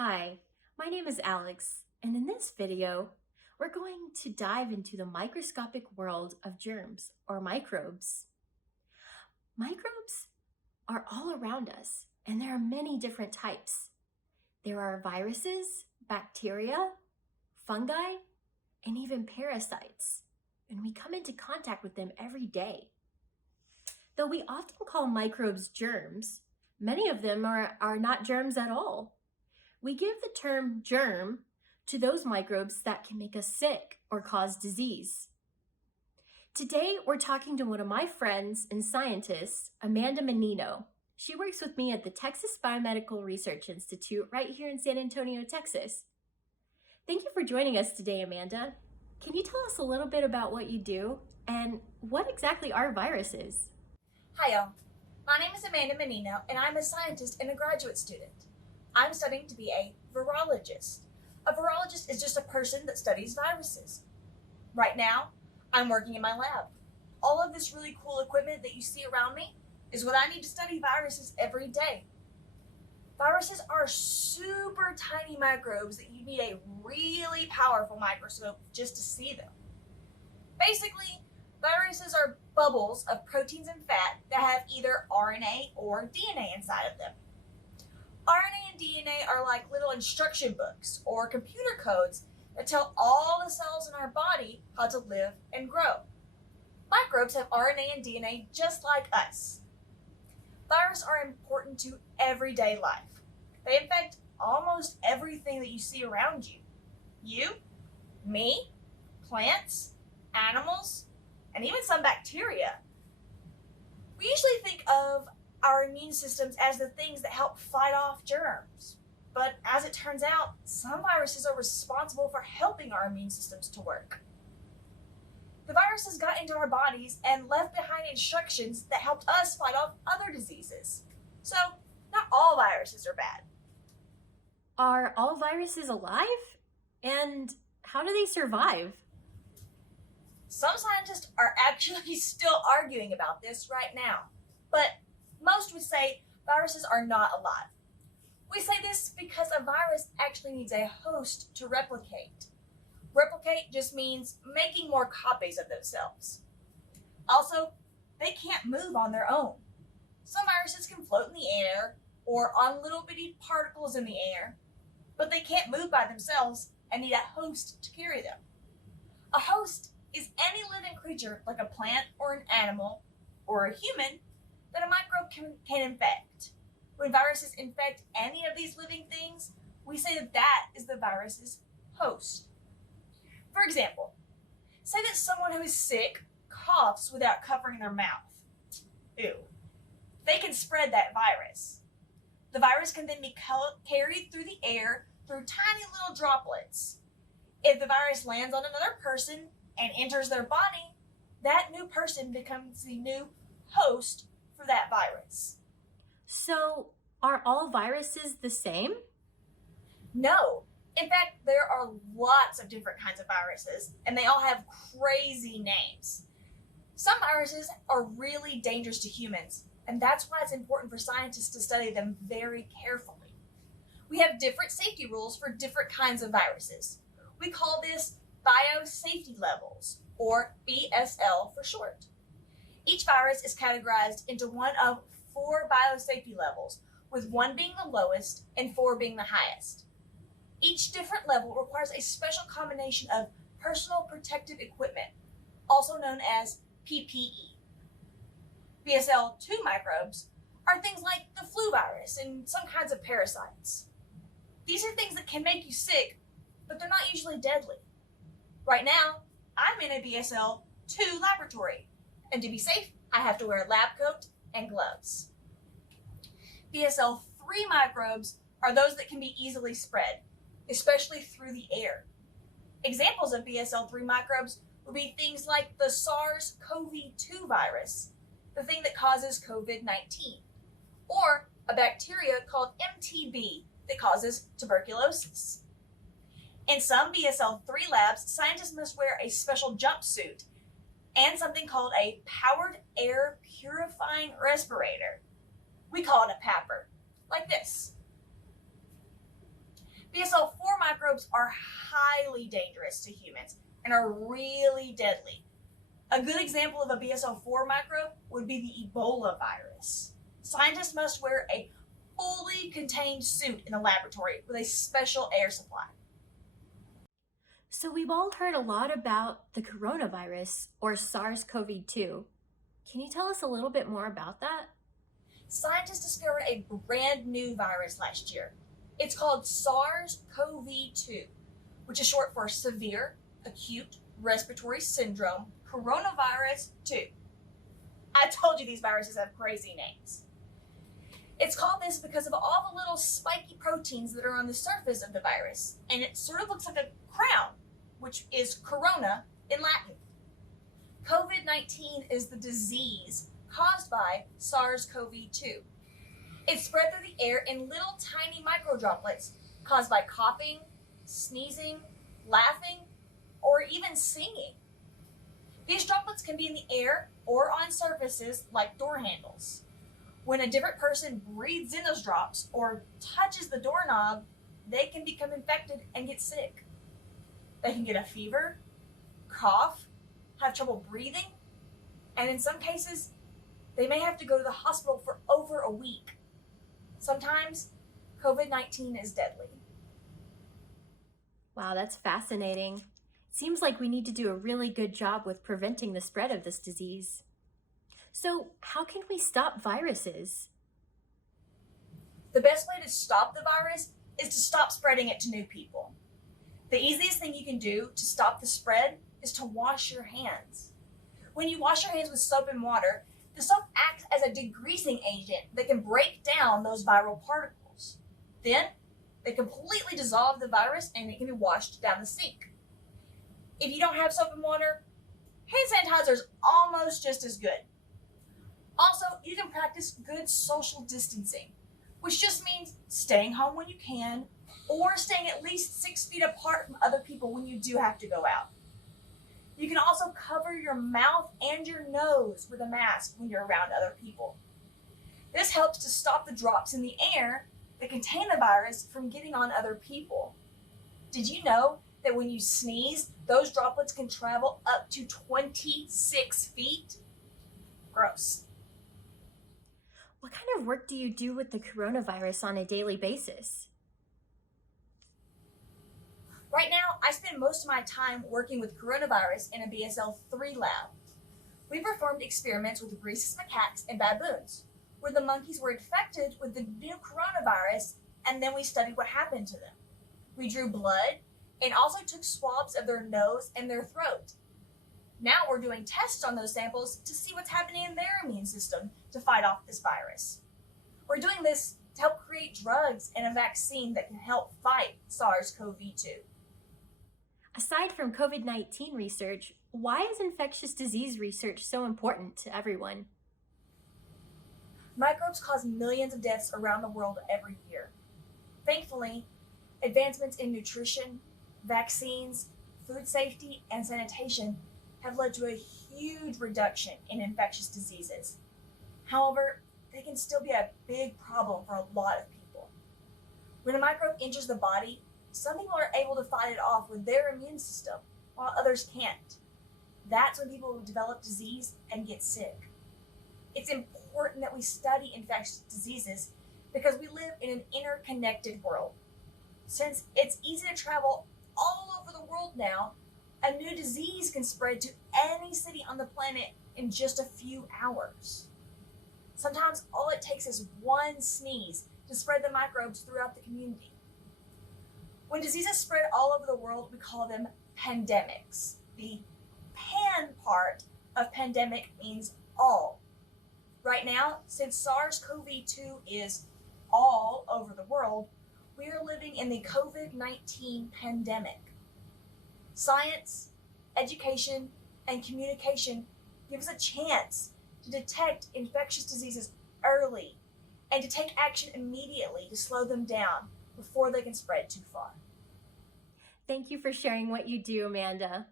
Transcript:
Hi, my name is Alex, and in this video, we're going to dive into the microscopic world of germs or microbes. Microbes are all around us, and there are many different types. There are viruses, bacteria, fungi, and even parasites, and we come into contact with them every day. Though we often call microbes germs, many of them are not germs at all. We give the term germ to those microbes that can make us sick or cause disease. Today, we're talking to one of my friends and scientists, Amanda Menino. She works with me at the Texas Biomedical Research Institute right here in San Antonio, Texas. Thank you for joining us today, Amanda. Can you tell us a little bit about what you do and what exactly are viruses? Hi y'all, my name is Amanda Menino and I'm a scientist and a graduate student. I'm studying to be a virologist. A virologist is just a person that studies viruses. Right now, I'm working in my lab. All of this really cool equipment that you see around me is what I need to study viruses every day. Viruses are super tiny microbes that you need a really powerful microscope just to see them. Basically, viruses are bubbles of proteins and fat that have either RNA or DNA inside of them. RNA and DNA are like little instruction books or computer codes that tell all the cells in our body how to live and grow. Microbes have RNA and DNA just like us. Viruses are important to everyday life. They infect almost everything that you see around you. You, me, plants, animals, and even some bacteria. We usually think of our immune systems as the things that help fight off germs. But as it turns out, some viruses are responsible for helping our immune systems to work. The viruses got into our bodies and left behind instructions that helped us fight off other diseases. So, not all viruses are bad. Are all viruses alive? And how do they survive? Some scientists are actually still arguing about this right now, but most would say viruses are not alive. We say this because a virus actually needs a host to replicate. Replicate just means making more copies of themselves. Also, they can't move on their own. Some viruses can float in the air or on little bitty particles in the air, but they can't move by themselves and need a host to carry them. A host is any living creature like a plant or an animal or a human that a microbe can infect. When viruses infect any of these living things, we say that is the virus's host. For example, say that someone who is sick coughs without covering their mouth. Ew. They can spread that virus. The virus can then be carried through the air through tiny little droplets. If the virus lands on another person and enters their body, that new person becomes the new host for that virus. So, are all viruses the same? No. In fact, there are lots of different kinds of viruses, and they all have crazy names. Some viruses are really dangerous to humans, and that's why it's important for scientists to study them very carefully. We have different safety rules for different kinds of viruses. We call this biosafety levels, or BSL for short. Each virus is categorized into one of 4 biosafety levels, with 1 being the lowest and 4 being the highest. Each different level requires a special combination of personal protective equipment, also known as PPE. BSL-2 microbes are things like the flu virus and some kinds of parasites. These are things that can make you sick, but they're not usually deadly. Right now, I'm in a BSL-2 laboratory, and to be safe, I have to wear a lab coat and gloves. BSL-3 microbes are those that can be easily spread, especially through the air. Examples of BSL-3 microbes would be things like the SARS-CoV-2 virus, the thing that causes COVID-19, or a bacteria called MTB that causes tuberculosis. In some BSL-3 labs, scientists must wear a special jumpsuit and something called a powered air purifying respirator. We call it a PAPR, like this. BSL-4 microbes are highly dangerous to humans and are really deadly. A good example of a BSL-4 microbe would be the Ebola virus. Scientists must wear a fully contained suit in the laboratory with a special air supply. So we've all heard a lot about the coronavirus, or SARS-CoV-2. Can you tell us a little bit more about that? Scientists discovered a brand new virus last year. It's called SARS-CoV-2, which is short for Severe Acute Respiratory Syndrome Coronavirus 2. I told you these viruses have crazy names. It's called this because of all the little spiky proteins that are on the surface of the virus, and it sort of looks like a crown, which is corona in Latin. COVID-19 is the disease caused by SARS-CoV-2. It's spread through the air in little tiny microdroplets caused by coughing, sneezing, laughing, or even singing. These droplets can be in the air or on surfaces like door handles. When a different person breathes in those drops or touches the doorknob, they can become infected and get sick. They can get a fever, cough, have trouble breathing, and in some cases, they may have to go to the hospital for over a week. Sometimes, COVID-19 is deadly. Wow, that's fascinating. It seems like we need to do a really good job with preventing the spread of this disease. So, how can we stop viruses? The best way to stop the virus is to stop spreading it to new people. The easiest thing you can do to stop the spread is to wash your hands. When you wash your hands with soap and water, the soap acts as a degreasing agent that can break down those viral particles. Then, they completely dissolve the virus and it can be washed down the sink. If you don't have soap and water, hand sanitizer is almost just as good. Also, you can practice good social distancing, which just means staying home when you can or staying at least 6 feet apart from other people when you do have to go out. You can also cover your mouth and your nose with a mask when you're around other people. This helps to stop the drops in the air that contain the virus from getting on other people. Did you know that when you sneeze, those droplets can travel up to 26 feet? Gross. What kind of work do you do with the coronavirus on a daily basis? Right now, I spend most of my time working with coronavirus in a BSL-3 lab. We performed experiments with rhesus macaques and baboons, where the monkeys were infected with the new coronavirus, and then we studied what happened to them. We drew blood and also took swabs of their nose and their throat. Now we're doing tests on those samples to see what's happening in their immune system to fight off this virus. We're doing this to help create drugs and a vaccine that can help fight SARS-CoV-2. Aside from COVID-19 research, why is infectious disease research so important to everyone? Microbes cause millions of deaths around the world every year. Thankfully, advancements in nutrition, vaccines, food safety, and sanitation have led to a huge reduction in infectious diseases. However, they can still be a big problem for a lot of people. When a microbe enters the body, some people are able to fight it off with their immune system, while others can't. That's when people develop disease and get sick. It's important that we study infectious diseases because we live in an interconnected world. Since it's easy to travel all over the world now, a new disease can spread to any city on the planet in just a few hours. Sometimes all it takes is one sneeze to spread the microbes throughout the community. When diseases spread all over the world, we call them pandemics. The pan part of pandemic means all. Right now, since SARS-CoV-2 is all over the world, we are living in the COVID-19 pandemic. Science, education, and communication give us a chance to detect infectious diseases early and to take action immediately to slow them down before they can spread too far. Thank you for sharing what you do, Amanda.